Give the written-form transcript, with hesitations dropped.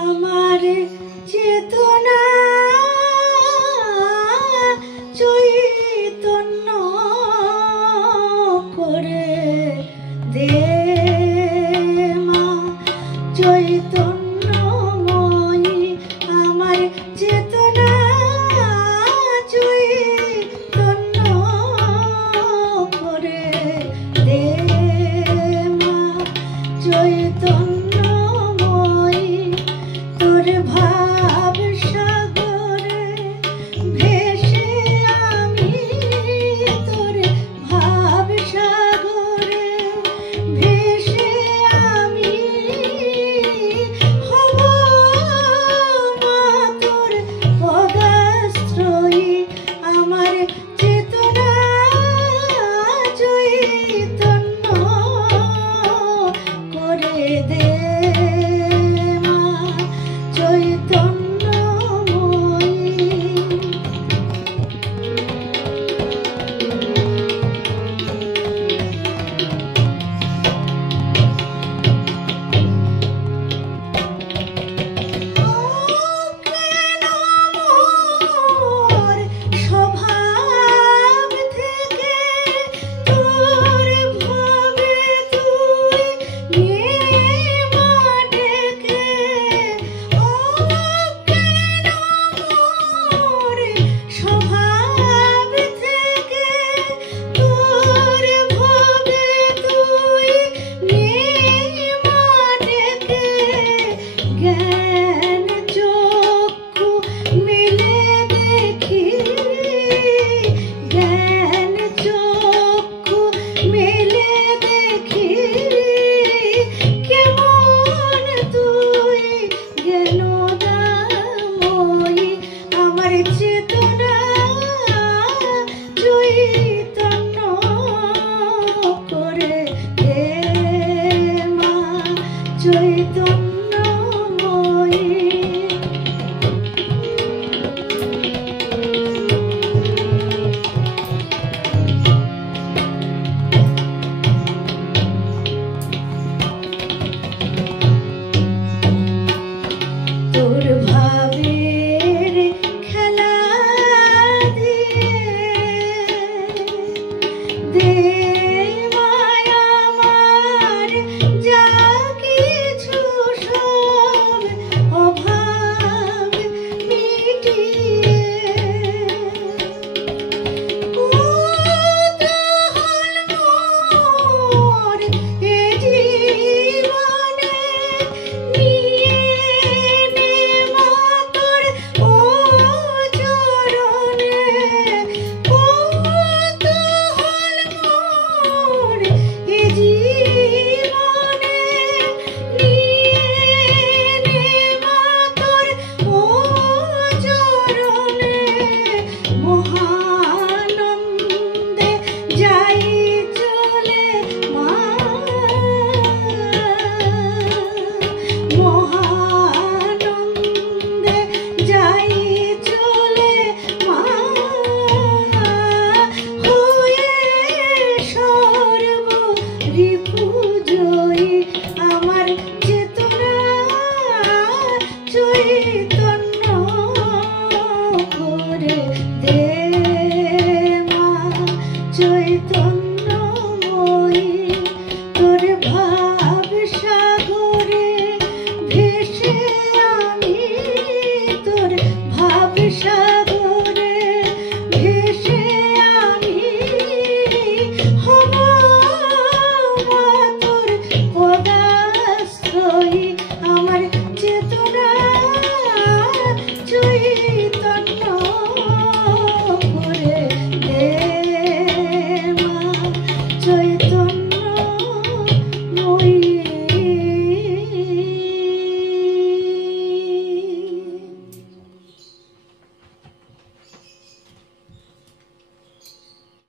আমার চেতনা চৈতন্য করে দে মা চৈতন্যময়ী। আমার চেতনা চৈতন্য করে দে মা চৈতন্যময়ী। তোর ভাব সাগরে ভেসে আমি, তোর ভাব সাগরে ভেসে আমি হব মা তোর পদাশ্রয়ী। আমার চেতনা চৈতন্য করে দে মা চৈতন্যময়ী। অজ্ঞান মোর স্বভাব থেকে তোর ভবে তুই নিয়ে মা ডেকে। অজ্ঞান মোর স্বভাব থেকে তোর ভবে তুই নিয়ে মা ডেকে। জ্ঞান চক্ষু মেলে দেখি, জ্ঞান চক্ষু মেলে দেখি কেমন তুই জ্ঞানদাময়ী। আমার চেতনা চৈতন্য করে দে মা চৈতন্যময়ী। তোর ভাবের খেলা দিয়ে দে